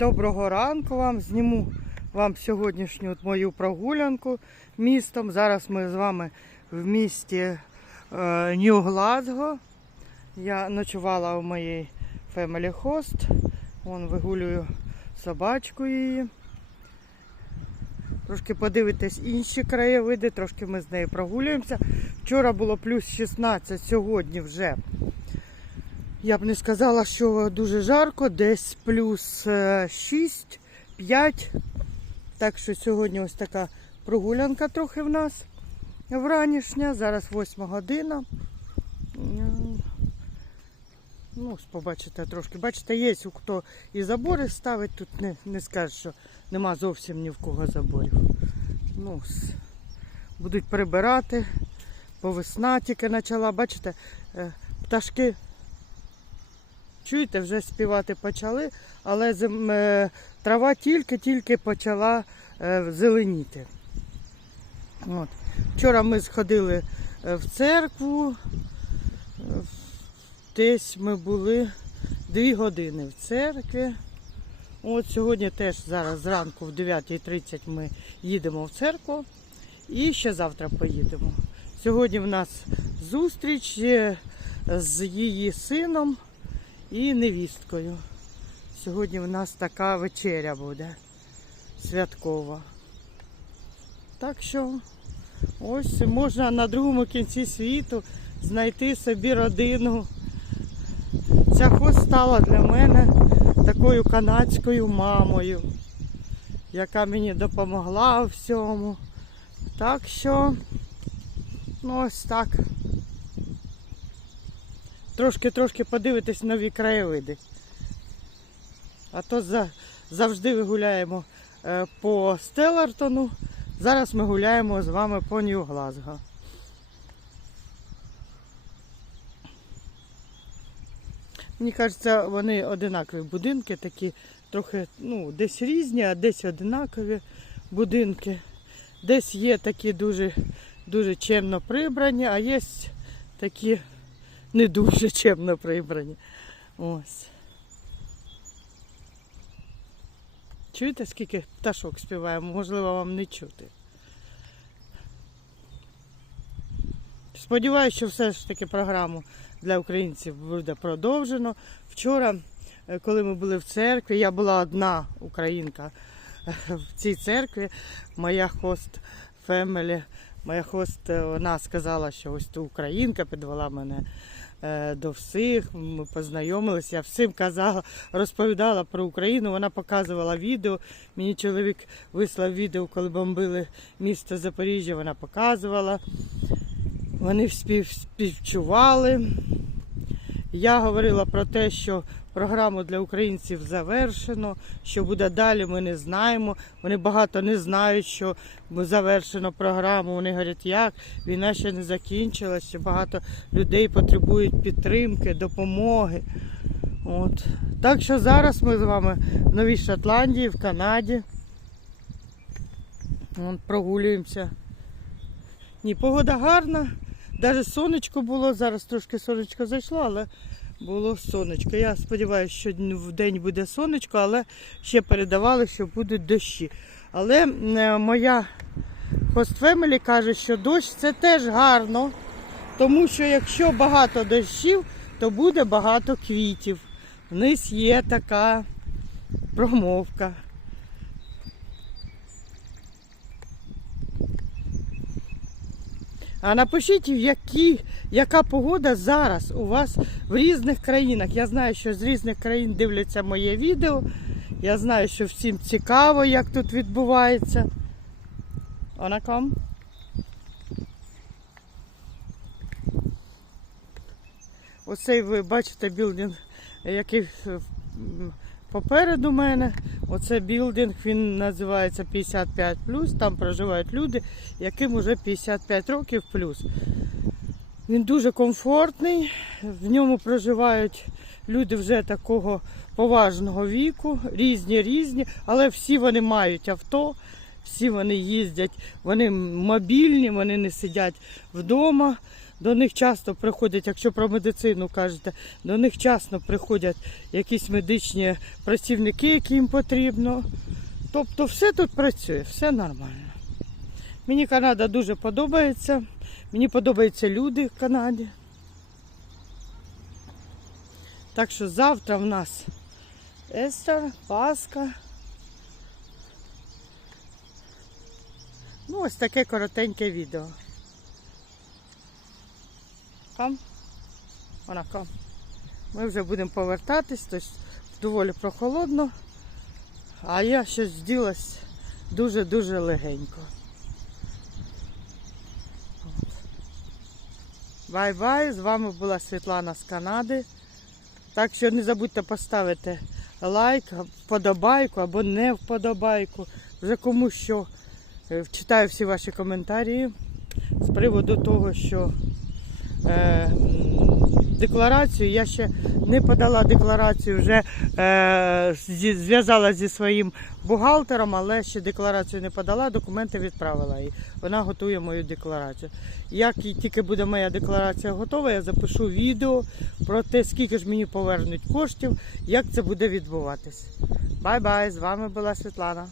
Доброго ранку вам. Зніму вам сьогоднішню от мою прогулянку містом. Зараз ми з вами в місті е, Нью-Глазго. Я ночувала у моїй Family Host. Вон вигулюю собачку її. Трошки подивитись інші краєвиди, трошки ми з нею прогулюємося. Вчора було плюс 16, сьогодні вже. Я б не сказала, що дуже жарко, десь плюс 6, 5. Так що сьогодні ось така прогулянка трохи в нас вранішня. Зараз 8 година. Ну, побачите трошки. Бачите, є у хто і забори ставить, тут не, не скаже, що нема зовсім ні в кого заборів. Ну, будуть прибирати. Бо весна тільки почала. Бачите, е, пташки Чуєте, вже співати почали, але зим- е, трава тільки-тільки почала е, зеленіти. От. Вчора ми сходили е, в церкву. Десь ми були дві години в церкві. От сьогодні теж зараз зранку в 9.30 ми їдемо в церкву і ще завтра поїдемо. Сьогодні в нас зустріч з її сином і невісткою. Сьогодні в нас така вечеря буде святкова. Так що ось можна на другому кінці світу знайти собі родину. Ця хост стала для мене такою канадською мамою, яка мені допомогла у всьому. Так що, ну ось так трошки-трошки подивитись нові краєвиди. А то за, завжди ми гуляємо е, по Стеллартону. Зараз ми гуляємо з вами по Нью-Глазго. Мені кажеться, вони одинакові будинки, такі трохи, ну, десь різні, а десь одинакові будинки. Десь є такі дуже, дуже чемно прибрані, а є такі не дуже чемно прибрані. Ось. Чуєте, скільки пташок співає? Можливо, вам не чути. Сподіваюся, що все ж таки програму для українців буде продовжено. Вчора, е, коли ми були в церкві, я була одна українка е, в цій церкві. Моя хост Фемелі, моя хост, е, вона сказала, що ось ту українка підвела мене до всіх. Ми познайомилися. Я всім казала, розповідала про Україну. Вона показувала відео. Мені чоловік вислав відео, коли бомбили місто Запоріжжя. Вона показувала. Вони спів, співчували. Я говорила про те, що програму для українців завершено. Що буде далі, ми не знаємо. Вони багато не знають, що завершено програму. Вони говорять, як війна ще не закінчилася, що багато людей потребують підтримки, допомоги. От. Так що зараз ми з вами в Новій Шотландії, в Канаді. От, прогулюємося. Ні, погода гарна. Навіть сонечко було, зараз трошки сонечко зайшло, але було сонечко. Я сподіваюся, що в день буде сонечко, але ще передавали, що будуть дощі. Але е, моя хост Family каже, що дощ це теж гарно, тому що якщо багато дощів, то буде багато квітів. Вниз є така промовка. А напишіть, які, яка погода зараз у вас в різних країнах. Я знаю, що з різних країн дивляться моє відео. Я знаю, що всім цікаво, як тут відбувається. Вона ком? Оцей ви бачите білдинг, який попереду мене. Оце білдинг, він називається 55 Там проживають люди, яким вже 55 років плюс. Він дуже комфортний, в ньому проживають люди вже такого поважного віку, різні різні, але всі вони мають авто, всі вони їздять, вони мобільні, вони не сидять вдома. До них часто приходять, якщо про медицину кажете, до них часто приходять якісь медичні працівники, які їм потрібно. Тобто все тут працює, все нормально. Мені Канада дуже подобається. Мені подобаються люди в Канаді. Так що завтра в нас Естер, Пасха. Ну, ось таке коротеньке відео. Кам? Вона кам. Ми вже будемо повертатись, тобто доволі прохолодно. А я щось вділась дуже-дуже легенько. Бай-бай! З вами була Світлана з Канади. Так що не забудьте поставити лайк, вподобайку або не вподобайку. Вже кому що. Е, Читаю всі ваші коментарі з приводу того, що е, декларацію я ще не подала декларацію, вже е, зв'язала зі своїм бухгалтером, але ще декларацію не подала, документи відправила їй. Вона готує мою декларацію. Як тільки буде моя декларація готова, я запишу відео про те, скільки ж мені повернуть коштів, як це буде відбуватись. Бай-бай! З вами була Світлана.